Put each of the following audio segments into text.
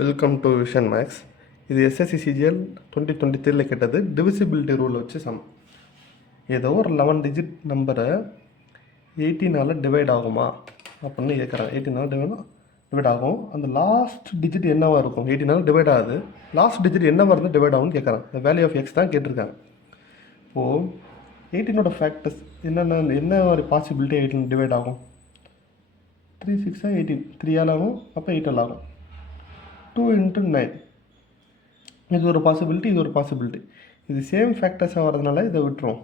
Welcome to Vision Max. இது SSC CGL 2023 கேட்டது. Divisibility rule வச்சு ஏதோ ஒரு 11 டிஜிட் நம்பரை 18ஆல் டிவைட் ஆகுமா அப்படின்னு கேட்குறாங்க. 18ஆல் டிவைட் ஆகும். அந்த லாஸ்ட் டிஜிட் என்னவாக இருக்கும்? 18ஆல் டிவைட் ஆகுது. லாஸ்ட் டிஜிட் என்னவாக இருந்தால் டிவைட் ஆகும்னு கேட்குறாங்க. இந்த வேல்யூ ஆஃப் எக்ஸ் தான் கேட்டிருக்காங்க. இப்போது 18ஓட ஃபேக்டர்ஸ் என்ன ஒரு பாசிபிலிட்டி 18 டிவைட் ஆகும்? 3 6 18, 3ஆல் ஆகும், அப்போ 8ஆல் ஆகும். 2 × 9, இது ஒரு பாசிபிலிட்டி, இது ஒரு பாசிபிலிட்டி. இது சேம் ஃபேக்டர்ஸாக வரதுனால இதை விட்டுரும்.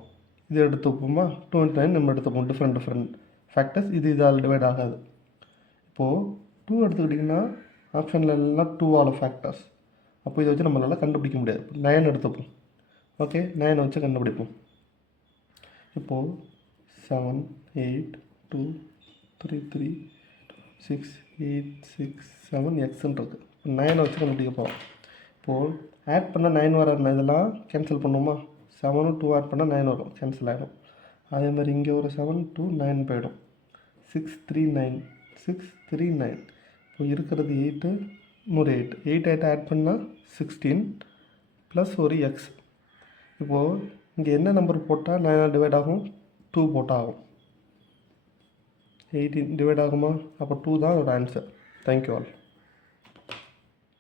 இதை எடுத்துப்போமா? 2 × 9 நம்ம எடுத்துப்போம். Different factors. இது இதால் டிவைட் ஆகாது. இப்போது 2 எடுத்துக்கிட்டிங்கன்னா ஆப்ஷனில் எல்லாம் 2ஆல் ஃபேக்டர்ஸ். அப்போ இதை வச்சு நம்மளால் கண்டுபிடிக்க முடியாது. 9 எடுத்துப்போம். ஓகே, 9 வச்சு கண்டுபிடிப்போம். இப்போது 7 8 2 3 3 6 8 6 7 எக்ஸ்ன்னு இருக்குது. 9 வச்சு கண்டுபிடிக்க போகிறோம். இப்போது ஆட் பண்ணால் 9 வர இதெல்லாம் கேன்சல் பண்ணுவோமா? 7 2 ஆட் பண்ணால் 9 வரும், கேன்சல் ஆகிடும். அதேமாதிரி இங்கே ஒரு 7 2 9 போயிடும். 6 3 9 6 3 9. இப்போ இருக்கிறது 8, இன்னொரு 8 ஆட் பண்ணால் 16 ப்ளஸ் ஒரு எக்ஸ். இப்போது இங்கே என்ன நம்பர் போட்டால் 9 டிவைட் ஆகும்? 2 போட்டால் ஆகும். 18 டிவைட் ஆகுமா? அப்போ 2 தான் ஒரு ஆன்சர். Thank you all.